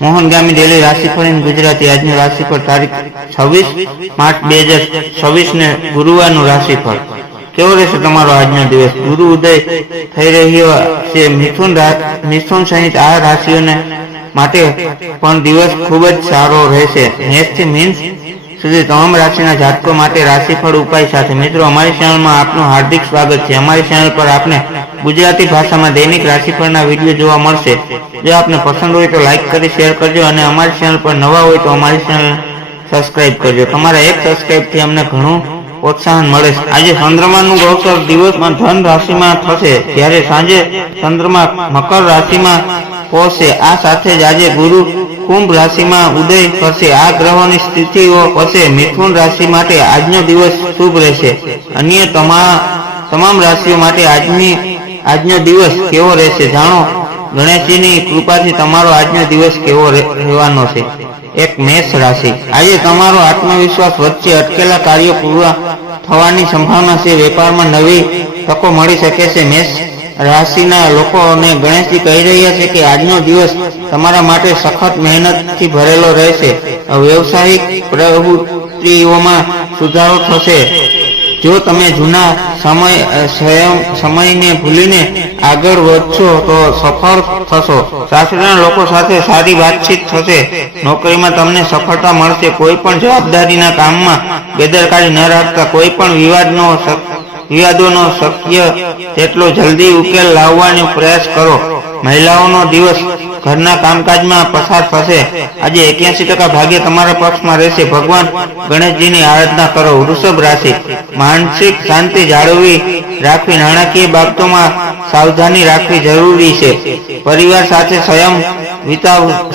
મોહન ગામી daily રાશિફળ ગુજરાતી આજનું રાશિફળ તારીખ 26 માર્ચ 2026 ને ગુરુવારનું રાશિફળ કેવો રહેશે તમારો આજનો દિવસ। ગુરુ ઉદય થઈ રહ્યો છે મિથુન સહિત આ રાશિઓને માટે પણ દિવસ ખૂબ જ સારો રહેશે। મેષ થી મીન સુધી તમામ રાશિના જાતકો માટે રાશિફળ ઉપાય સાથે મિત્રો અમારી ચેનલમાં આપનું હાર્દિક સ્વાગત છે। અમારી ચેનલ પર આપને ગુજરાતી ભાષામાં દૈનિક રાશિફળના વિડીયો જોવા મળશે। જો આપને પસંદ હોય તો લાઈક કરી શેર કરજો અને અમારી ચેનલ પર નવા હોય તો અમારી ચેનલ સબસ્ક્રાઇબ કરજો। તમારા એક સબસ્ક્રાઇબ થી અમને ઘણું પ્રોત્સાહન મળે છે। આજે ચંદ્રમાનું ગોચર દિવસમાં ધન રાશિમાં થશે જ્યારે સાંજે ચંદ્રમા મકર રાશિમાં પહોંચશે। આ સાથે જ આજે ગુરુ કુંભ રાશિમાં ઉદય કરશે। આ ગ્રહોની સ્થિતિઓ વચ્ચે મિથુન રાશિ માટે આજનો દિવસ શુભ રહેશે। અન્ય તમામ રાશિઓ માટે આજનો દિવસ કેવો રહેશે જાણો। ગણેશજીની કૃપાથી તમારો આજનો દિવસ કેવો રહેવાનો છે। એક મેષ રાશિ આજે તમારો આત્મવિશ્વાસ વધશે। અટકેલા કાર્યો પૂરા થવાની સંભાવના છે। વેપારમાં નવી તકો મળી શકે છે। મેષ રાશિના લોકોને ગણેશજી કહી રહ્યા છે કે આજનો દિવસ તમારા માટે સખત મહેનતથી ભરેલો રહેશે। વ્યવસાયિક પ્રવૃત્તિઓમાં સુધારો થશે। જો તમે જૂના સમયને ભૂલીને આગળ વધશો તો સફળ થશો। સાસરીના લોકો સાથે સારી વાતચીત થશે। નોકરીમાં તમને સફળતા મળશે। કોઈ પણ જવાબદારીના કામમાં બેદરકારી ન રાખતા કોઈ પણ વિવાદોનો શક્ય તેટલો જલ્દી ઉકેલ લાવવાનો પ્રયાસ કરો। મહિલાઓનો દિવસ ઘરના કામકાજમાં પસાર થશે। આજે 81% ભાગ્ય તમારા પક્ષમાં રહેશે। ભગવાન ગણેશજીની આરાધના કરો। વૃષભ રાશિ માનસિક શાંતિ જાળવી રાખવી નાણાકીય બાબતોમાં સાવધાની રાખવી જરૂરી છે। પરિવાર સાથે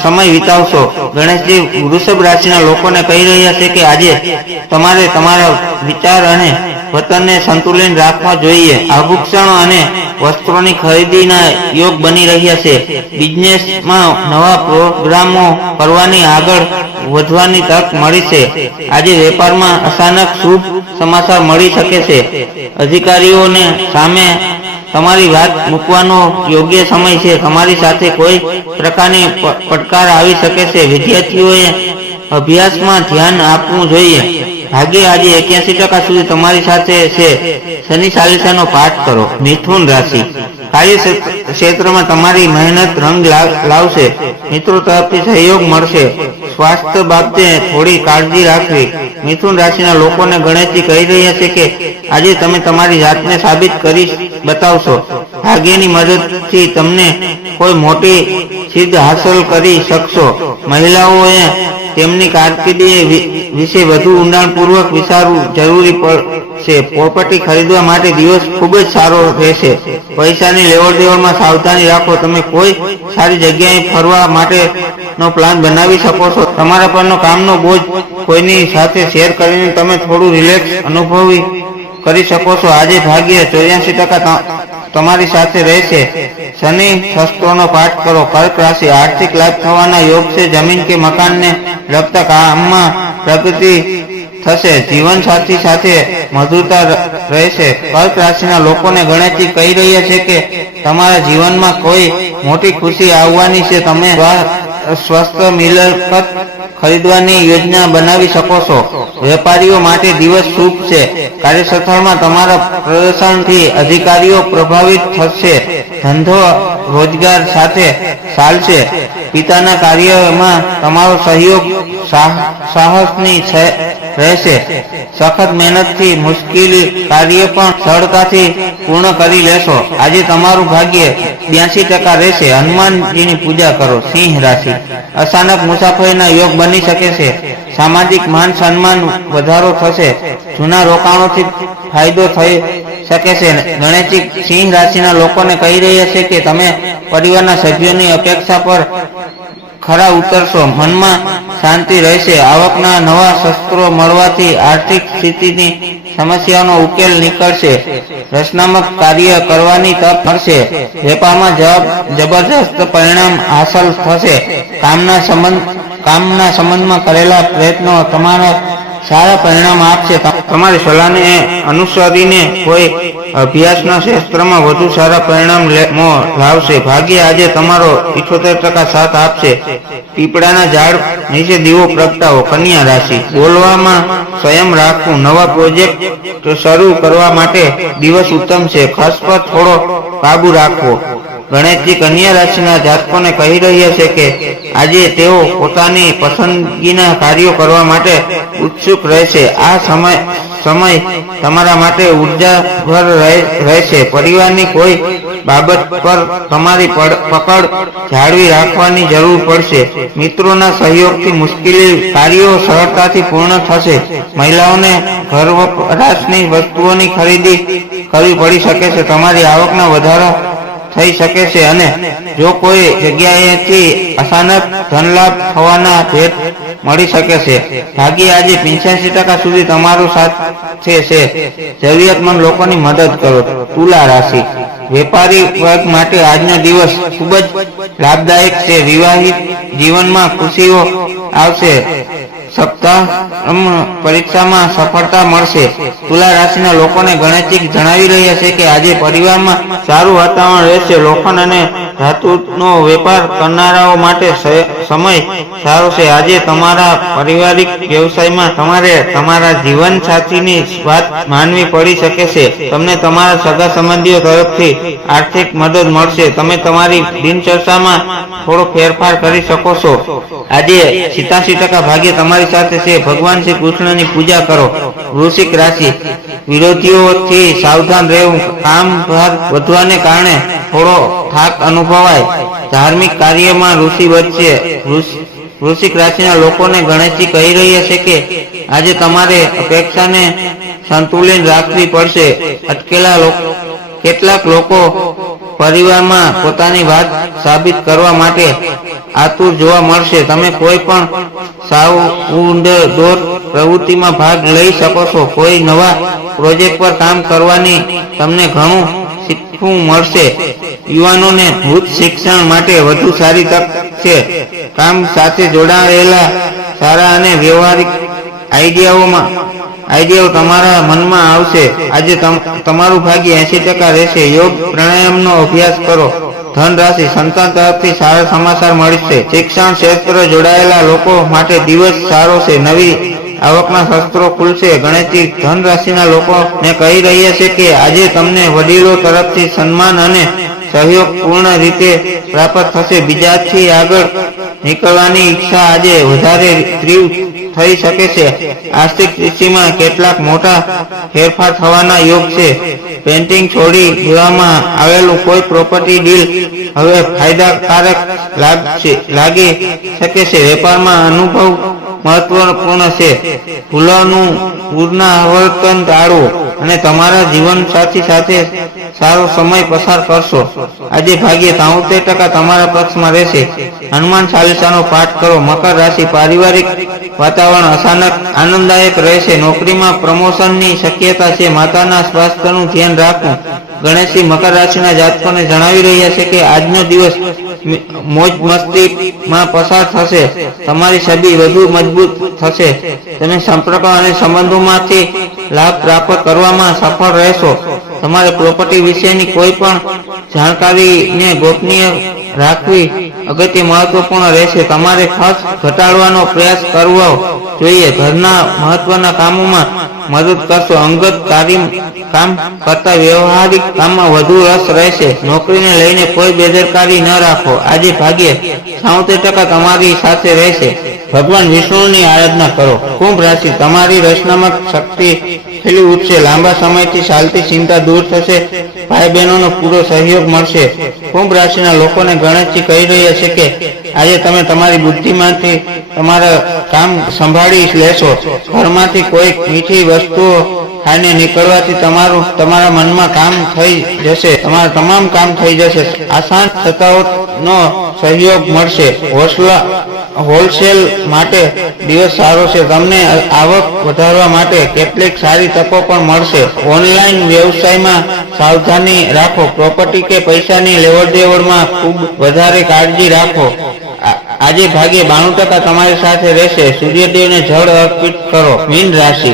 સમય વિતાવશો। ગણેશજી વૃષભ રાશિના લોકોને કહી રહ્યા છે કે આજે તમારે તમારા વિચાર અને વતનને સંતુલિત રાખવા જોઈએ। આભૂષણો અને વસ્ત્રોની ખરીદીના યોગ બની રહ્યા છે। બિઝનેસમાં નવા પ્રોગ્રામો કરવાની આગળ વધવાની તક મળી છે। આજે વેપારમાં અચાનક શુભ સમાચાર મળી શકે છે। અધિકારીઓને સામે તમારી વાત મૂકવાનો યોગ્ય સમય છે। તમારી સાથે કોઈ પ્રકારની પડકાર આવી શકે છે। વિદ્યાર્થીઓએ અભ્યાસમાં ધ્યાન આપવું જોઈએ। ભાગ્ય આજે 81% સુધી તમારી સાથે છે। શનિ ચાલીસાનો પાઠ કરો। મિથુન રાશિ કાર્ય ક્ષેત્રમાં તમારી મહેનત રંગ લાવશે। મિત્રો તરફથી સહયોગ મળશે। સ્વાસ્થ્ય બાબતે થોડી કાળજી રાખવી। મિથુન રાશિના લોકોને ગણેશજી કહી રહ્યા છે કે આજે તમે તમારી જાતને સાબિત કરી બતાવશો। ભાગ્યની મદદથી તમને કોઈ મોટી સિદ્ધિ હાંસલ કરી શકશો। મહિલાઓએ તેમની કારકિર્દી વિશે વધુ ઊંડાણપૂર્વક વિચારવું જરૂરી પડશે। પ્રોપર્ટી ખરીદવા માટે દિવસ ખૂબ જ સારો રહેશે। પૈસાની લેવડ દેવડમાં સાવધાની રાખો। તમે કોઈ સારી જગ્યાએ ફરવા માટેનો પ્લાન બનાવી શકો છો। તમારા પરનો કામનો બોજ કોઈની સાથે શેર કરીને તમે થોડું રિલેક્સ અનુભવી કરી શકો છો। આજે ભાગ્ય 84% તમારી સાથે રહેશે। શનિ શસ્ત્રોનો પાઠ કરો। કર્ક રાશિ આર્થિક લાભ થવાના યોગ છે। જમીન કે મકાનને લગતા કામમાં પ્રગતિ થશે। જીવનસાથી સાથે મધુરતા રહેશે। કર્ક રાશિના લોકોને ગણેશજી કહી રહ્યા છે કે તમારા જીવનમાં કોઈ મોટી ખુશી આવવાની છે। તમે સ્વસ્થ મિલકત ખરીદવાની યોજના બનાવી શકો છો। વેપારીઓ માટે દિવસ શુભ છે। કાર્યસ્થળમાં તમારા પ્રદર્શનથી અધિકારીઓ પ્રભાવિત થશે। ધંધો રોજગાર સાથે ચાલશે। પિતાના કાર્યમાં તમારો સહયોગ સાહસની રહેશે। સખત મહેનતથી મુશ્કેલ કાર્ય પણ સરળતાથી પૂર્ણ કરી લેશો। આજે તમારું ભાગ્ય 82% રહેશે। હનુમાનજીની પૂજા કરો। સિંહ રાશિ અચાનક મુસાફરીના યોગ બની શકે છે। સામાજિક માન સન્માન વધારો થશે। જૂના રોકાણોથી ફાયદો થઈ શકે છે। ગણેશજી સિંહ રાશિના લોકોને કહી રહ્યા છે કે તમે પરિવારના સભ્યોની અપેક્ષા પર ખરા ઉતરશો। મનમાં શાંતિ રહેશે। આવકના નવા શસ્ત્રો મળવાથી આર્થિક સ્થિતિની સમસ્યાનો ઉકેલ નીકળશે। રચનાત્મક કાર્ય કરવાની તક મળશે। વેપારમાં જબરજસ્ત પરિણામ હાંસલ થશે। કામના સંબંધમાં કરેલા પ્રયત્નો તમારા સારા પરિણામ આપશે। તમારી સલાહને અનુસરીને કોઈ અભ્યાસના ક્ષેત્રમાં વધુ સારા પરિણામ લાવશે। ભાગ્ય આજે તમારો 78% સાથ આપશે। પીપળાના ઝાડ નીચે દીવો પ્રગટાવો. કન્યા રાશિ, બોલવામાં સંયમ રાખવું. નવા પ્રોજેક્ટ શરૂ કરવા માટે દિવસ ઉત્તમ છે. ખર્ચ પર થોડો કાબુ રાખવો. ગણેશજી કન્યા રાશિના જાતકોને કહી રહ્યા છે કે આજે તેઓ પોતાની પસંદગીના કાર્યો કરવા માટે ઉત્સુક રહેશે. આ સમય તમારા માટે ઉર્જાભર રહેશે. પરિવારની કોઈ બાબત પર તમારી પકડ જાળવી રાખવાની જરૂર પડશે. મિત્રોના સહયોગથી મુશ્કેલી કાર્યો સરળતાથી પૂર્ણ થશે. મહિલાઓને ઘર વપરાશની વસ્તુઓની ખરીદી કરવી પડી શકે છે. તમારી આવકના વધારો થઈ શકે છે અને જો કોઈ જગ્યાએથી અચાનક ધનલાભ થવાના ભેટ મળી શકે છે. ભાગ્ય આજે 85% સુધી તમારો સાથે છે. જરૂરિયાતમંદ લોકોની મદદ કરો. તુલા રાશિ, વેપારી વર્ગ માટે આજનો દિવસ ખૂબ જ લાભદાયક છે. વિવાહિત જીવનમાં ખુશીઓ આવશે. સપ્તાહ પરીક્ષામાં સફળતા મળશે. તુલા રાશિના લોકોને ગણેશજી જણાવી રહ્યા છે કે આજે પરિવારમાં સારું વાતાવરણ રહેશે. લોખંડ અને ધાતુનો વેપાર કરનારાઓ માટે સમય સારો છે. આજે તમારા પારિવારિક વ્યવસાયમાં તમારે તમારા જીવનસાથીની વાત માનવી પડી શકે છે. તમને તમારા સગા સંબંધીઓ તરફથી આર્થિક મદદ મળશે. તમે તમારી દિનચર્યામાં થોડો ફેરફાર કરી શકો છો. આજે 87% ભાગ્ય તમારી સાથે છે. ભગવાન શ્રી કૃષ્ણની પૂજા કરો. વૃશ્ચિક રાશિ, વિરોધીઓથી સાવધાન રહેવું. કામ ભાર વધવાને કારણે થોડો થાક અનુભવાય. ધાર્મિક કાર્યમાં રુચિ વધશે. વૃશ્ચિક રાશિના લોકોને ગણેશજી કહી રહ્યા છે કે આજે તમારે અપેક્ષાને સંતુલિત રાખવી પડશે. કેટલાક લોકો પરિવારમાં પોતાની વાત સાબિત કરવા માટે આતુર જોવા મળશે. તમે કોઈ પણ સાઉન્ડડોર પ્રવૃત્તિમાં ભાગ લઈ શકો છો. કોઈ નવા પ્રોજેક્ટ પર કામ કરવાની તમને ઘણું શીખવું મળશે. યુવાનોને ઉચ્ચ શિક્ષણ માટે વધુ સારી તક છે. કામ સાથે જોડાયેલા સારા અને વ્યવહારિક આઈડિયાઓ તમારા મનમાં આવશે. આજે તમારું ભાગ્ય 80% રહેશે. યોગ પ્રાણાયામનો અભ્યાસ કરો. ધન રાશિ, સંતાન તરફથી સારા સમાચાર મળશે. શિક્ષણ ક્ષેત્ર જોડાયેલા લોકો માટે દિવસ સારો છે. નવી આવકના શસ્ત્રો ખુલશે. ગણેશજી ધન રાશિના લોકોને કહી રહ્યા છે કે આજે તમને વડીલો તરફથી સન્માન અને સહયોગ પૂર્ણ રીતે પ્રાપ્ત થશે. બીજાથી આગળ નીકળવાની ઈચ્છા આજે વધારે તીવ્ર થઈ શકે છે. આર્થિક સ્થિતિમાં કેટલાક મોટા ફેરફાર થવાના યોગ છે. પેન્ડિંગ છોડી દેવામાં આવેલું કોઈ પ્રોપર્ટી ડીલ હવે ફાયદાકારક લાગી શકે છે. વેપારમાં અનુભવ મહત્વપૂર્ણ છે. ભૂલોનું પુનરાવર્તન ટાળવું અને તમારા જીવનસાથી સાથે સારો સમય પસાર કરશો. આજે ભાગ્ય 73% તમારા પક્ષમાં રહેશે. હનુમાન ચાલીસાનો પાઠ કરો. મકર રાશિ, પારિવારિક વાતાવરણ અચાનક આનંદદાયક રહેશે. નોકરીમાં પ્રમોશનની શક્યતા છે. માતાના સ્વાસ્થ્યનું ધ્યાન રાખવું. ગણેશજી મકર રાશિના જાતકોને જણાવી રહ્યા છે કે આજનો દિવસ મોજ મસ્તીમાં પસાર થશે. તમારી છબી વધુ મજબૂત થશે. તમે સંપર્કો અને સંબંધોમાંથી લાભ પ્રાપ્ત કરવામાં સફળ રહેશો. તમારે પ્રોપર્ટી વિશેની કોઈ પણ જાણકારીને ગોપનીય રાખવી અગત્ય મહત્વપૂર્ણ રહેશે. તમારે ખર્ચ ઘટાડવાનો પ્રયાસ કરવો જોઈએ. ઘરના મહત્વના કામોમાં મદદ કરશો. અંગત કામ કરતા વ્યવહારિક કામમાં વધુ રસ રહેશે. નોકરીને લઈને કોઈ બેદરકારી ન રાખો. આજે ભાગ્ય 76% તમારી સાથે રહેશે. ભગવાન વિષ્ણુની આરાધના કરો. કુંભ રાશિ, તમારી રચનાત્મક શક્તિ ખીલી ઉઠશે. લાંબા સમયથી ચાલતી ચિંતા દૂર થશે. ભાઈ બહેનોનો પૂરો સહયોગ મળશે. કુંભ રાશિના લોકોને ગણેશજી કહી રહ્યા છે કે આજે તમે તમારી બુદ્ધિમાંથી તમારા કામ સંભાળી લેશો. ઘરમાંથી કોઈ મીઠી વસ્તુઓ ખાઈને નીકળવાથી તમારા મનમાં કામ થઈ જશે. તમારા તમામ કામ થઈ જશે. આસાન સત્તાઓનો સહયોગ મળશે. હોલસેલ માટે દિવસ સારો છે. તમને આવક વધારવા માટે કેટલીક સારી તકો પણ મળશે. ઓનલાઈન વ્યવસાયમાં સાવધાની રાખો. પ્રોપર્ટી કે પૈસાની લેવડદેવડમાં ખૂબ વધારે કાળજી રાખો. આજે ભાગ્ય 92% તમારી સાથે રહેશે. સૂર્યદેવને જળ અર્પિત કરો. મીન રાશિ,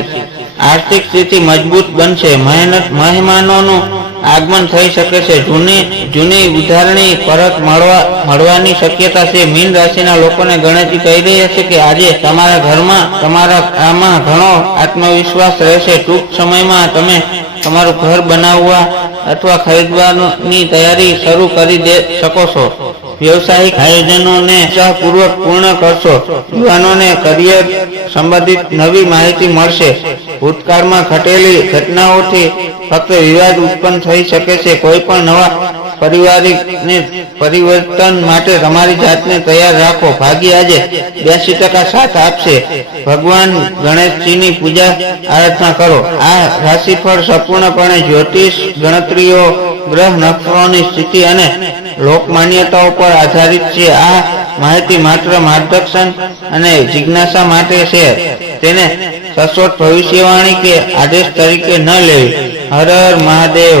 આર્થિક સ્થિતિ મજબૂત બનશે. મહેમાનોનું આગમન થઈ શકે છે. જૂની ઉધારણી પરત મળવાની શક્યતા છે. મીન રાશિના લોકોને ગણેશજી કહી રહ્યા છે કે આજે તમારા ઘરમાં આમાં ઘણો આત્મવિશ્વાસ રહેશે. ટૂંક સમયમાં તમે તમારું ઘર બનાવવા અથવા ખરીદવાની તૈયારી શરૂ કરી શકો છો. વ્યવસાયિક આયોજનોને ઉત્સાહપૂર્વક પૂર્ણ કરશો. યુવાનોને કરિયર સંબંધિત નવી માહિતી મળશે. ભૂતકાળમાં ઘટેલી ઘટનાઓથી ફક્ત વિવાદ ઉત્પન્ન થઈ શકે છે. કોઈ પણ નવા પારિવારિક પરિવર્તન માટે તમારી જાતને તૈયાર રાખો. ભાગ્ય આજે 82% સાથ આપશે. ભગવાન ગણેશજીની પૂજા આરાધના કરો. આ રાશિફળ સંપૂર્ણપણે જ્યોતિષ ગણતરીઓ, ગ્રહ નક્ષત્રોની સ્થિતિ અને લોક માન્યતાઓ પર આધારિત છે. આ માહિતી માત્ર માર્ગદર્શન અને જિજ્ઞાસા માટે છે. તેને સચોટ ભવિષ્યવાણી કે આદેશ તરીકે ન લેવી. હર હર મહાદેવ.